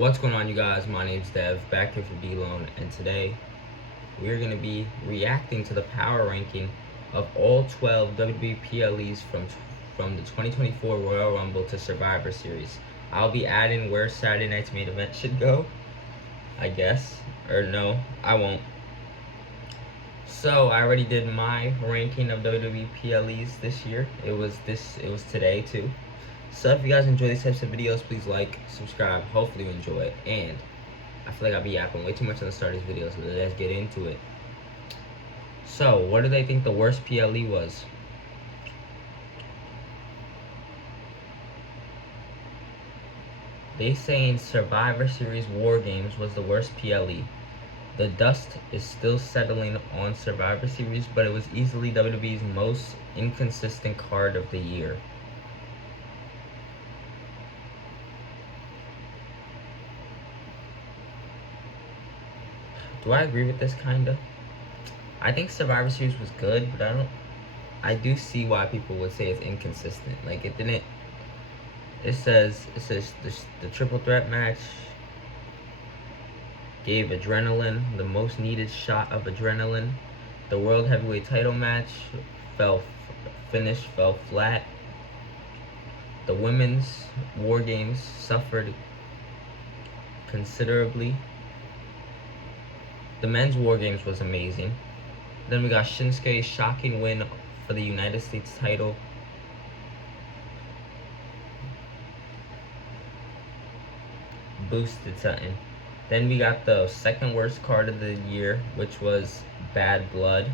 What's going on, you guys? My name's Dev, back here for D-Lone, and today we're going to be reacting to the power ranking of all 12 WWE PLEs from the 2024 Royal Rumble to Survivor Series. I'll be adding where Saturday night's main event should go, I guess. Or no, I won't. So I already did my ranking of WWE PLEs this year. It was today too. So if you guys enjoy these types of videos, please like, subscribe. Hopefully you enjoy it. And I feel like I'll be yapping way too much on the start of this video, so let's get into it. So, what do they think the worst PLE was? They saying Survivor Series War Games was the worst PLE. The dust is still settling on Survivor Series, but it was easily WWE's most inconsistent card of the year. Do I agree with this kinda? I think Survivor Series was good, but I do see why people would say it's inconsistent. Like it says the triple threat match gave adrenaline, the most needed shot of adrenaline. The world heavyweight title match fell flat. The women's War Games suffered considerably. The men's War Games was amazing. Then we got Shinsuke's shocking win for the United States title. Boosted something. Then we got the second worst card of the year, which was Bad Blood.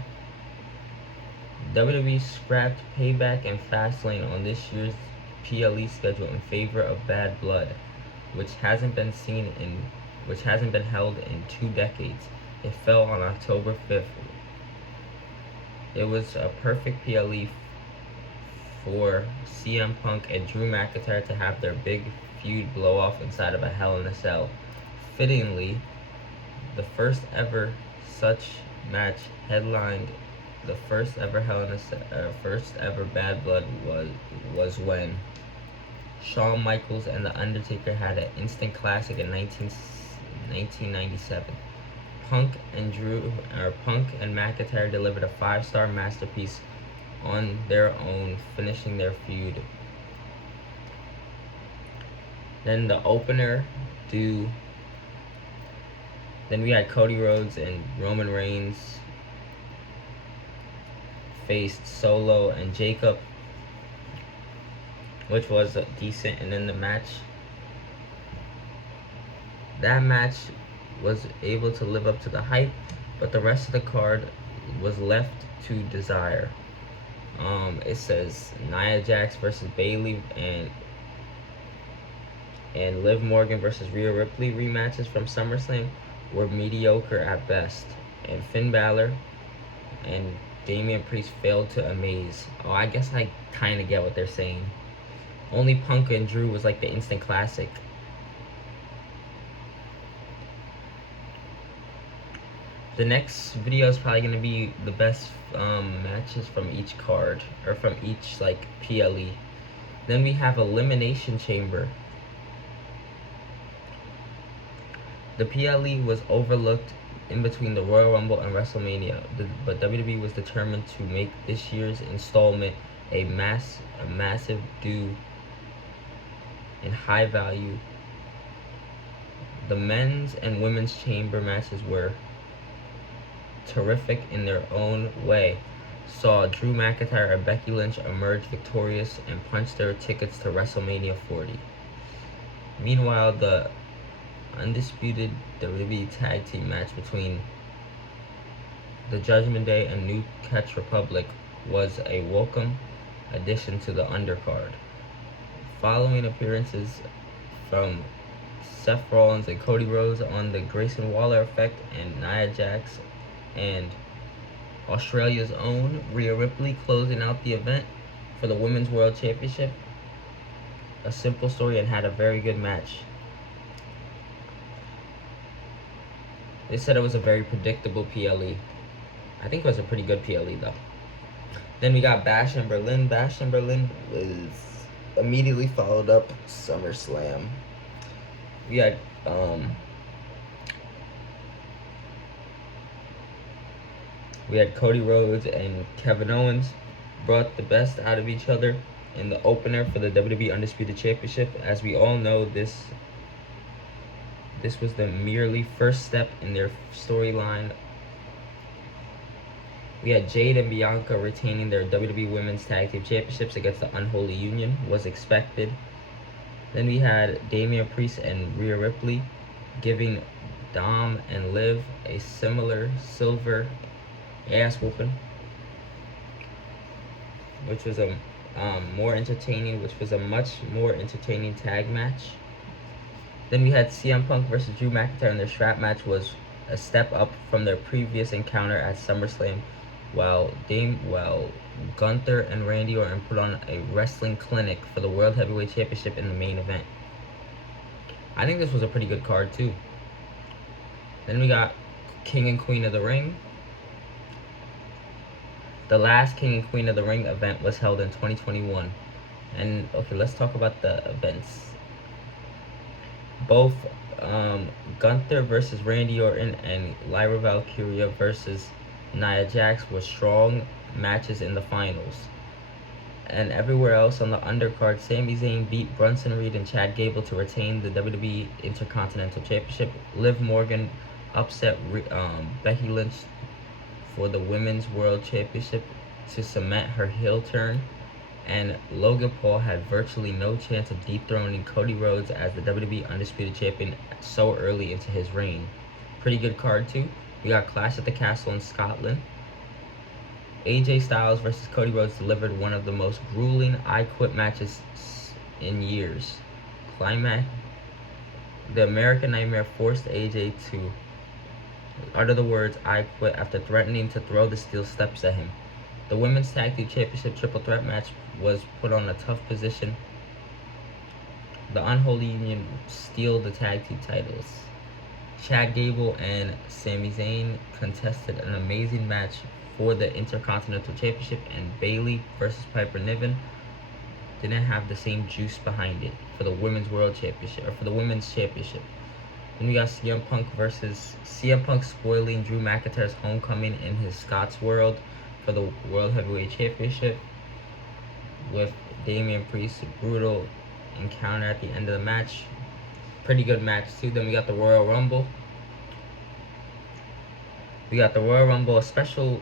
WWE scrapped Payback and Fastlane on this year's PLE schedule in favor of Bad Blood, which hasn't been held in 2 decades. It fell on October 5th. It was a perfect PLE for CM Punk and Drew McIntyre to have their big feud blow off inside of a Hell in a Cell. Fittingly, the first ever such match headlined the first ever Bad Blood was when Shawn Michaels and The Undertaker had an instant classic in 1997. Punk and McIntyre delivered a 5-star masterpiece on their own, finishing their feud. Then the opener then we had Cody Rhodes and Roman Reigns faced Solo and Jacob, which was decent. And then that match was able to live up to the hype, but the rest of the card was left to desire. It says Nia Jax versus Bayley and Liv Morgan versus Rhea Ripley rematches from SummerSlam were mediocre at best, and Finn Balor and Damian Priest failed to amaze. Oh, I guess I kind of get what they're saying. Only Punk and Drew was like the instant classic. The next video is probably going to be the best matches from each card, or from each like PLE. Then we have Elimination Chamber. The PLE was overlooked in between the Royal Rumble and WrestleMania, but WWE was determined to make this year's installment a massive due in high value. The men's and women's chamber matches were terrific in their own way. Saw Drew McIntyre and Becky Lynch emerge victorious and punch their tickets to WrestleMania 40. Meanwhile, the undisputed WWE tag team match between the Judgment Day and New Catch Republic was a welcome addition to the undercard. Following appearances from Seth Rollins and Cody Rhodes on the Grayson Waller Effect and Nia Jax and Australia's own Rhea Ripley closing out the event for the Women's World Championship. A simple story and had a very good match. They said it was a very predictable PLE. I think it was a pretty good PLE though. Then we got Bash in Berlin. Bash in Berlin was immediately followed up SummerSlam. we had Cody Rhodes and Kevin Owens brought the best out of each other in the opener for the WWE Undisputed Championship. As we all know, this was the merely first step in their storyline. We had Jade and Bianca retaining their WWE Women's Tag Team Championships against the Unholy Union, was expected. Then we had Damian Priest and Rhea Ripley giving Dom and Liv a similar silver ass whooping, which was a much more entertaining tag match. Then we had CM Punk versus Drew McIntyre, and their strap match was a step up from their previous encounter at SummerSlam, while Gunther and Randy Orton put on a wrestling clinic for the World Heavyweight Championship in the main event. I think this was a pretty good card too. Then we got King and Queen of the Ring. The last King and Queen of the Ring event was held in 2021. And okay, let's talk about the events. Both Gunther versus Randy Orton and Lyra Valkyria versus Nia Jax were strong matches in the finals. And everywhere else on the undercard, Sami Zayn beat Bronson Reed and Chad Gable to retain the WWE Intercontinental Championship. Liv Morgan upset Becky Lynch for the Women's World Championship to cement her heel turn. And Logan Paul had virtually no chance of dethroning Cody Rhodes as the WWE Undisputed Champion so early into his reign. Pretty good card too. We got Clash at the Castle in Scotland. AJ Styles versus Cody Rhodes delivered one of the most grueling I Quit matches in years. Climax. The American Nightmare forced AJ to utter the words "I quit" after threatening to throw the steel steps at him. The Women's Tag Team Championship Triple Threat match was put on a tough position. The Unholy Union steal the tag team titles. Chad Gable and Sami Zayn contested an amazing match for the Intercontinental Championship, and Bayley versus Piper Niven didn't have the same juice behind it for the Women's World Championship, or for the Women's Championship. Then we got CM Punk spoiling Drew McIntyre's homecoming in his Scots World for the World Heavyweight Championship, with Damian Priest's brutal encounter at the end of the match. Pretty good match too. Then we got the Royal Rumble.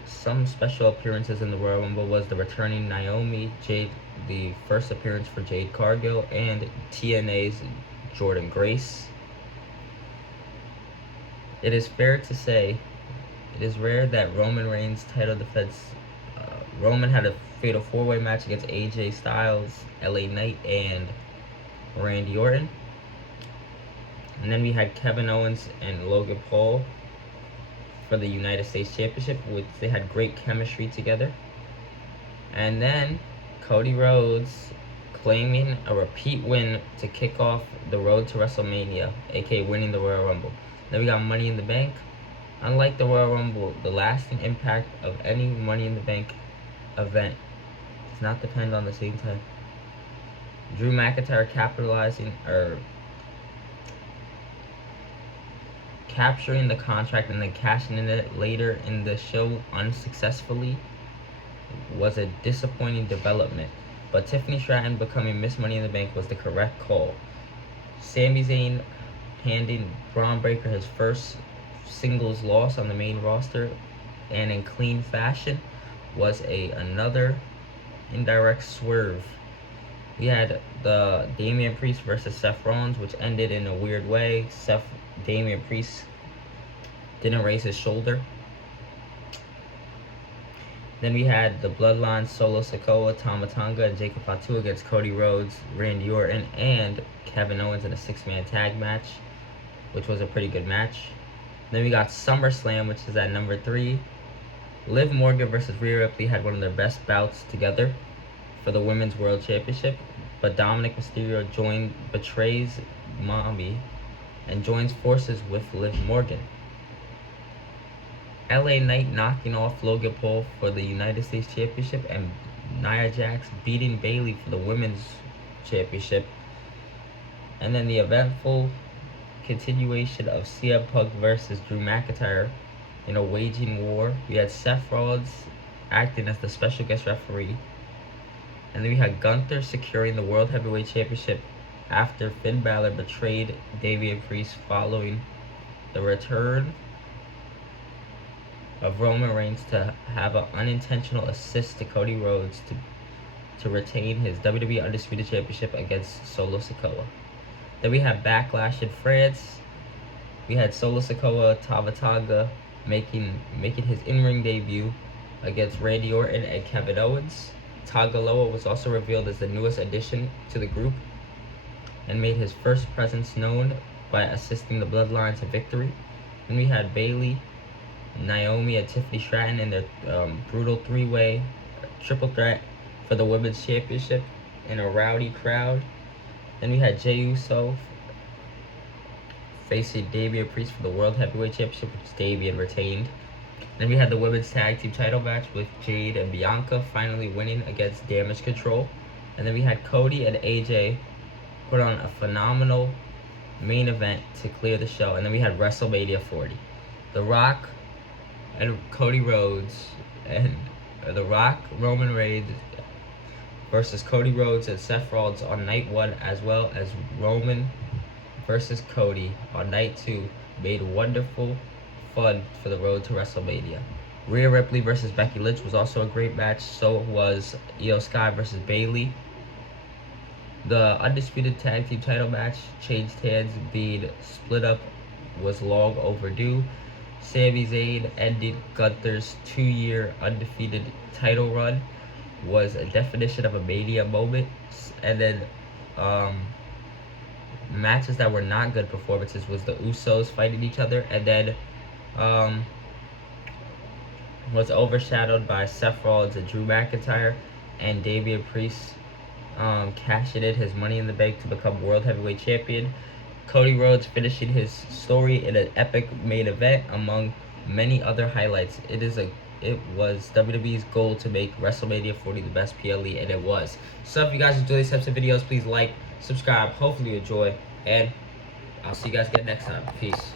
Some special appearances in the Royal Rumble was the returning Naomi, Jade, the first appearance for Jade Cargill, and TNA's Jordynne Grace. It is fair to say, it is rare that Roman Reigns' title defense. Roman had a fatal 4-way match against AJ Styles, LA Knight, and Randy Orton. And then we had Kevin Owens and Logan Paul for the United States Championship, which they had great chemistry together. And then Cody Rhodes claiming a repeat win to kick off the road to WrestleMania, aka winning the Royal Rumble. Then we got Money in the Bank. Unlike the Royal Rumble, the lasting impact of any Money in the Bank event does not depend on the same time. Drew McIntyre capturing the contract and then cashing in it later in the show unsuccessfully was a disappointing development, but Tiffany Stratton becoming Miss Money in the Bank was the correct call. Sami Zayn handing Braun Breaker his first singles loss on the main roster and in clean fashion was another indirect swerve. We had the Damian Priest versus Seth Rollins, which ended in a weird way. Damian Priest didn't raise his shoulder. Then we had the Bloodline, Solo Sikoa, Tama Tonga, and Jacob Fatu against Cody Rhodes, Randy Orton, and Kevin Owens in a 6-man tag match, which was a pretty good match. Then we got SummerSlam, which is at number 3. Liv Morgan versus Rhea Ripley had one of their best bouts together for the Women's World Championship, but Dominic Mysterio betrays Mommy and joins forces with Liv Morgan. LA Knight knocking off Logan Paul for the United States Championship, and Nia Jax beating Bayley for the Women's Championship. And then the eventful continuation of CM Punk versus Drew McIntyre in a waging war. We had Seth Rollins acting as the special guest referee. And then we had Gunther securing the World Heavyweight Championship after Finn Balor betrayed Damian Priest following the return of Roman Reigns to have an unintentional assist to Cody Rhodes to retain his WWE Undisputed Championship against Solo Sikoa. Then we had Backlash in France. We had Solo Sikoa Tavatanga making his in-ring debut against Randy Orton and Kevin Owens. Tagaloa was also revealed as the newest addition to the group and made his first presence known by assisting the Bloodline to victory. Then we had Bayley, Naomi, and Tiffany Stratton in their brutal three-way triple threat for the Women's Championship in a rowdy crowd. Then we had Jey Uso facing Damian Priest for the World Heavyweight Championship, which Damian retained. Then we had the Women's Tag Team title match with Jade and Bianca finally winning against Damage Control. And then we had Cody and AJ put on a phenomenal main event to clear the show. And then we had WrestleMania 40. The Rock and Cody Rhodes and The Rock, Roman Reigns versus Cody Rhodes and Seth Rollins on night 1, as well as Roman versus Cody on night 2, made wonderful fun for the road to WrestleMania. Rhea Ripley versus Becky Lynch was also a great match. So was Io Sky versus Bayley. The Undisputed Tag Team title match changed hands, being split up, was long overdue. Sami Zayn ended Gunther's 2-year undefeated title run, was a definition of a Mania moment. And then matches that were not good performances was the Usos fighting each other, and then was overshadowed by Seth Rollins and Drew McIntyre and Damian Priest cashing in his Money in the Bank to become World Heavyweight Champion. Cody Rhodes finishing his story in an epic main event, among many other highlights. It was WWE's goal to make WrestleMania 40 the best PLE, and it was. So if you guys enjoy these types of videos, please like, subscribe, hopefully you enjoy, and I'll see you guys again next time. Peace.